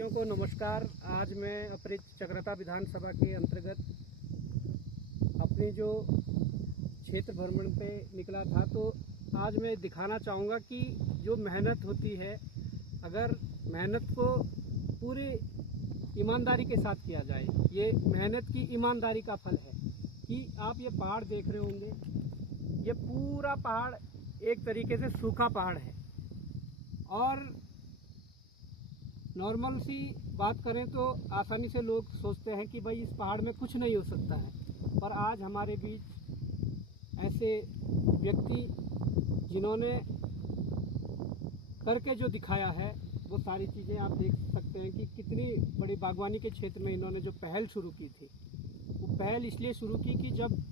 साथियों को नमस्कार। आज मैं अपरिच चक्रता विधानसभा के अंतर्गत अपनी जो क्षेत्र भ्रमण पे निकला था, तो आज मैं दिखाना चाहूँगा कि जो मेहनत होती है, अगर मेहनत को पूरी ईमानदारी के साथ किया जाए, ये मेहनत की ईमानदारी का फल है कि आप ये पहाड़ देख रहे होंगे। ये पूरा पहाड़ एक तरीके से सूखा पहाड़ है और नॉर्मल सी बात करें तो आसानी से लोग सोचते हैं कि भाई इस पहाड़ में कुछ नहीं हो सकता है, पर आज हमारे बीच ऐसे व्यक्ति जिन्होंने करके जो दिखाया है वो सारी चीज़ें आप देख सकते हैं कि कितनी बड़ी बागवानी के क्षेत्र में इन्होंने जो पहल शुरू की थी, वो पहल इसलिए शुरू की कि जब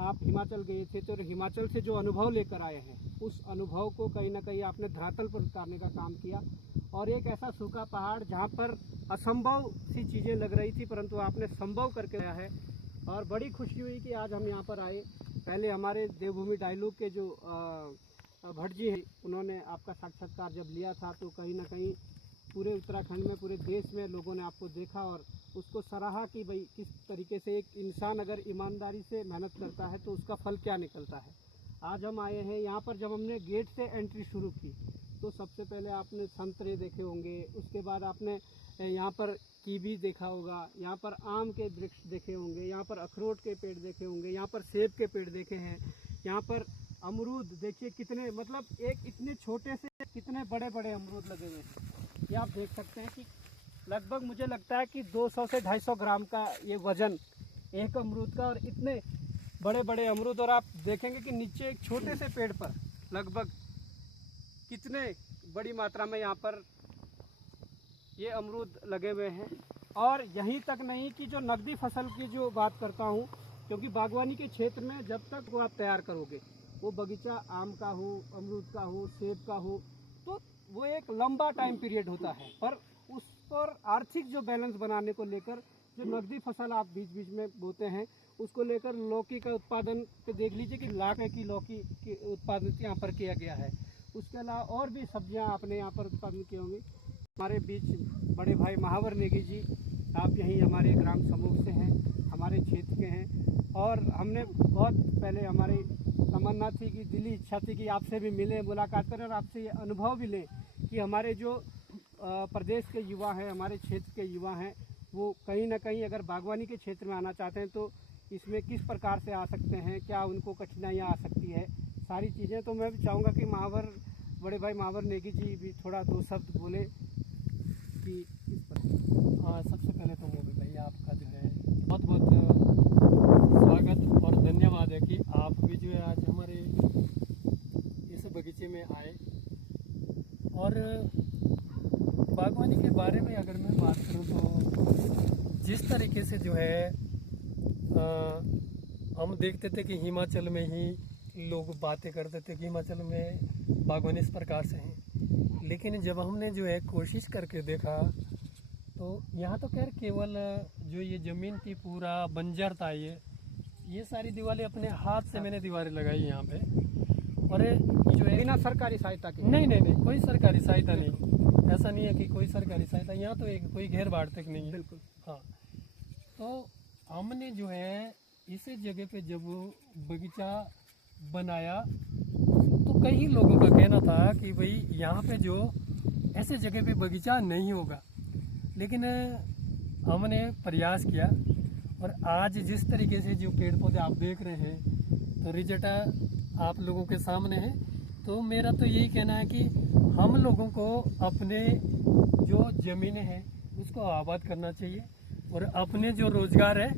आप हिमाचल गए थे तो हिमाचल से जो अनुभव लेकर आए हैं, उस अनुभव को कहीं ना कहीं आपने धरातल पर उतारने का काम किया। और एक ऐसा सूखा पहाड़ जहाँ पर असंभव सी चीज़ें लग रही थी, परंतु आपने संभव करके आया है और बड़ी खुशी हुई कि आज हम यहाँ पर आए। पहले हमारे देवभूमि डायलॉग के जो भट्ट जी हैं, उन्होंने आपका साक्षात्कार जब लिया था तो कहीं ना कहीं पूरे उत्तराखंड में, पूरे देश में लोगों ने आपको देखा और उसको सराहा कि भाई किस तरीके से एक इंसान अगर ईमानदारी से मेहनत करता है तो उसका फल क्या निकलता है। आज हम आए हैं यहाँ पर। जब हमने गेट से एंट्री शुरू की तो सबसे पहले आपने संतरे देखे होंगे, उसके बाद आपने यहाँ पर कीवी देखा होगा, यहाँ पर आम के वृक्ष देखे होंगे, यहाँ पर अखरोट के पेड़ देखे होंगे, यहाँ पर सेब के पेड़ देखे हैं, यहाँ पर अमरूद देखिए कितने, मतलब एक इतने छोटे से कितने बड़े बड़े अमरूद लगे हुए हैं। ये आप देख सकते हैं कि लगभग मुझे लगता है कि 200 से 250 ग्राम का ये वजन एक अमरूद का, और इतने बड़े बड़े अमरूद। और आप देखेंगे कि नीचे एक छोटे से पेड़ पर लगभग कितने बड़ी मात्रा में यहाँ पर ये अमरूद लगे हुए हैं। और यहीं तक नहीं कि जो नकदी फसल की जो बात करता हूँ, क्योंकि बागवानी के क्षेत्र में जब तक वो आप तैयार करोगे, वो बगीचा आम का हो, अमरूद का हो, सेब का हो, तो वो एक लंबा टाइम पीरियड होता है। पर उस पर आर्थिक जो बैलेंस बनाने को लेकर जो नकदी फसल आप बीच बीच में बोते हैं, उसको लेकर लौकी का उत्पादन तो देख लीजिए कि लाख की लौकी की उत्पादन यहाँ पर किया गया है। उसके अलावा और भी सब्जियां आपने यहाँ पर उत्पादन की होंगी। हमारे बीच बड़े भाई महावर नेगी जी, आप यहीं हमारे ग्राम समूह से हैं, हमारे क्षेत्र के हैं, और हमने बहुत पहले हमारी तमन्ना थी कि दिली इच्छा थी कि आपसे भी मिलें, मुलाकात करें और आपसे ये अनुभव भी लें कि हमारे जो प्रदेश के युवा हैं, हमारे क्षेत्र के युवा हैं, वो कहीं ना कहीं अगर बागवानी के क्षेत्र में आना चाहते हैं तो इसमें किस प्रकार से आ सकते हैं, क्या उनको कठिनाइयाँ आ सकती है, सारी चीज़ें। तो मैं भी चाहूँगा कि बड़े भाई महावर नेगी जी भी थोड़ा दो शब्द बोले कि इस पर। हाँ, सबसे पहले तो मोदी भाई आपका जो है बहुत बहुत स्वागत और धन्यवाद है कि आप भी जो है आज हमारे इस बगीचे में आए। और बागवानी के बारे में अगर मैं बात करूँ तो जिस तरीके से जो है हम देखते थे कि हिमाचल में ही लोग बातें करते थे कि हिमाचल में बागवानी इस प्रकार से है, लेकिन जब हमने जो है कोशिश करके देखा तो यहाँ तो खैर केवल जो ये ज़मीन थी पूरा बंजर था। ये सारी दीवारें अपने हाथ से मैंने दीवारें लगाई यहाँ पे, और जो है बिना सरकारी सहायता के। नहीं, कोई सरकारी सहायता नहीं, ऐसा नहीं है कि कोई सरकारी सहायता, यहाँ तो एक कोई घेर बाढ़ तक नहीं है। बिल्कुल। हाँ, तो हमने जो है इस जगह पे जब बगीचा बनाया तो कई लोगों का कहना था कि भाई यहाँ पे जो ऐसे जगह पे बगीचा नहीं होगा, लेकिन हमने प्रयास किया और आज जिस तरीके से जो पेड़ पौधे आप देख रहे हैं तो रिजल्ट आप लोगों के सामने है। तो मेरा तो यही कहना है कि हम लोगों को अपने जो ज़मीनें हैं उसको आबाद करना चाहिए और अपने जो रोज़गार है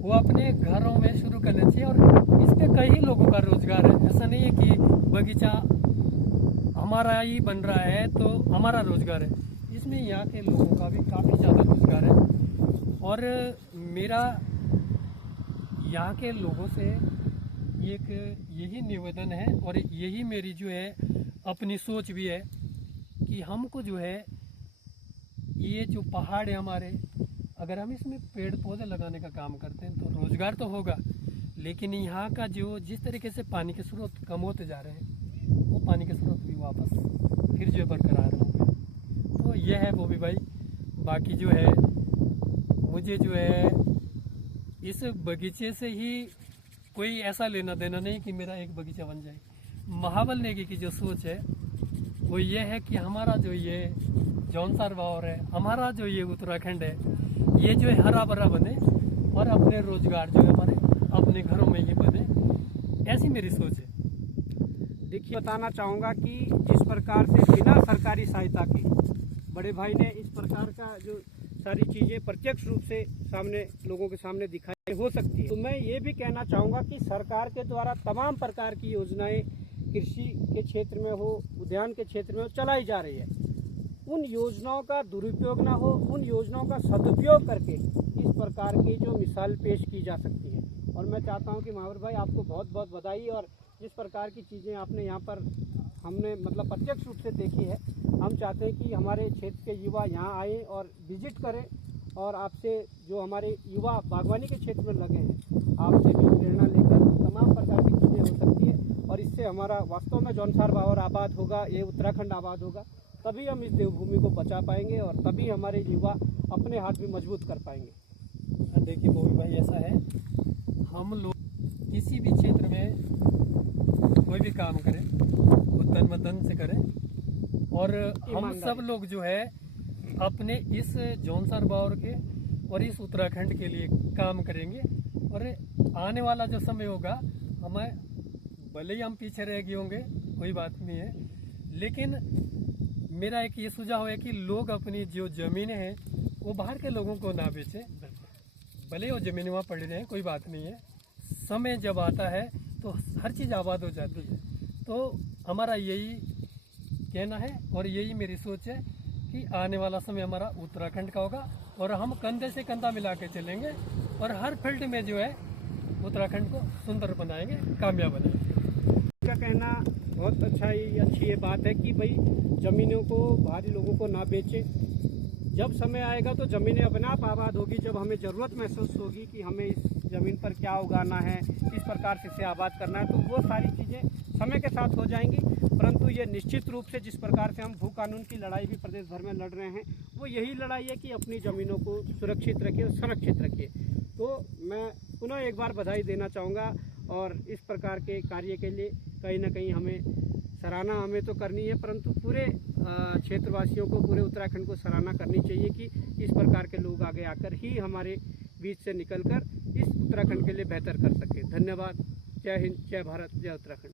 वो अपने घरों में शुरू करना चाहिए। और इस पे कई लोगों का रोज़गार है, ऐसा नहीं है कि बगीचा हमारा ही बन रहा है तो हमारा रोज़गार है, इसमें यहाँ के लोगों का भी काफ़ी ज़्यादा रोज़गार है। और मेरा यहाँ के लोगों से एक यही निवेदन है और यही मेरी जो है अपनी सोच भी है कि हमको जो है ये जो पहाड़ है हमारे, अगर हम इसमें पेड़ पौधे लगाने का काम करते हैं तो रोज़गार तो होगा, लेकिन यहाँ का जो जिस तरीके से पानी के स्रोत कम होते जा रहे हैं वो पानी के स्रोत भी वापस फिर जो बरकरार होंगे। तो यह है बॉबी भाई, बाकी जो है मुझे जो है इस बगीचे से ही कोई ऐसा लेना देना नहीं कि मेरा एक बगीचा बन जाए। महाबल नेगी की जो सोच है वो ये है कि हमारा जो ये जौनसार भावर है, हमारा जो ये उत्तराखंड है, ये जो है हरा भरा बने और अपने रोजगार जो है हमारे अपने घरों में ही बने, ऐसी मेरी सोच है। देखिए, बताना चाहूँगा कि जिस प्रकार से बिना सरकारी सहायता के बड़े भाई ने इस प्रकार का जो सारी चीज़ें प्रत्यक्ष रूप से सामने लोगों के सामने दिखाई हो सकती है, तो मैं ये भी कहना चाहूँगा कि सरकार के द्वारा तमाम प्रकार की योजनाएं कृषि के क्षेत्र में हो, उद्यान के क्षेत्र में हो, चलाई जा रही है। उन योजनाओं का दुरुपयोग ना हो, उन योजनाओं का सदुपयोग करके इस प्रकार की जो मिसाल पेश की जा सकती है। और मैं चाहता हूं कि महावर भाई आपको बहुत बहुत बधाई, और जिस प्रकार की चीज़ें आपने यहाँ पर हमने मतलब प्रत्यक्ष रूप से देखी है, हम चाहते हैं कि हमारे क्षेत्र के युवा यहाँ आए और विजिट करें और आपसे जो हमारे युवा बागवानी के क्षेत्र में लगे हैं, आपसे भी प्रेरणा लेकर तमाम प्रकार की चीज़ें हो सकती है। और इससे हमारा वास्तव में जौनसार भावर आबाद होगा, ये उत्तराखंड आबाद होगा, तभी हम इस देवभूमि को बचा पाएंगे और तभी हमारे युवा अपने हाथ भी मजबूत कर पाएंगे। देखिए मोहन भाई, ऐसा है, हम लोग किसी भी क्षेत्र में कोई भी काम करें वो तन मन धन से करें, और हम सब लोग जो है अपने इस जौनसार भावर के और इस उत्तराखंड के लिए काम करेंगे। और आने वाला जो समय होगा, हमें भले ही हम पीछे रह गए होंगे, कोई बात नहीं है, लेकिन मेरा एक ये सुझाव है कि लोग अपनी जो ज़मीनें हैं वो बाहर के लोगों को ना बेचें। भले वो ज़मीनें वहाँ पड़ी रहें, कोई बात नहीं है, समय जब आता है तो हर चीज़ आबाद हो जाती है। तो हमारा यही कहना है और यही मेरी सोच है कि आने वाला समय हमारा उत्तराखंड का होगा और हम कंधे से कंधा मिला के चलेंगे और हर फील्ड में जो है उत्तराखंड को सुंदर बनाएंगे, कामयाब बनाएंगे। का कहना बहुत अच्छी ये बात है कि भाई ज़मीनों को बाहरी लोगों को ना बेचें। जब समय आएगा तो ज़मीनें अपने आप आबाद होगी, जब हमें ज़रूरत महसूस होगी कि हमें इस ज़मीन पर क्या उगाना है, किस प्रकार से इसे आबाद करना है, तो वो सारी चीज़ें समय के साथ हो जाएंगी। परंतु ये निश्चित रूप से जिस प्रकार से हम भू कानून की लड़ाई भी प्रदेश भर में लड़ रहे हैं, वो यही लड़ाई है कि अपनी ज़मीनों को सुरक्षित रखिए और संरक्षित रखिए। तो मैं पुनः एक बार बधाई देना चाहूँगा, और इस प्रकार के कार्य के लिए कहीं ना कहीं हमें सराहना हमें तो करनी है, परंतु पूरे क्षेत्रवासियों को, पूरे उत्तराखंड को सराहना करनी चाहिए कि इस प्रकार के लोग आगे आकर ही हमारे बीच से निकलकर इस उत्तराखंड के लिए बेहतर कर सके। धन्यवाद। जय हिंद, जय भारत, जय उत्तराखंड।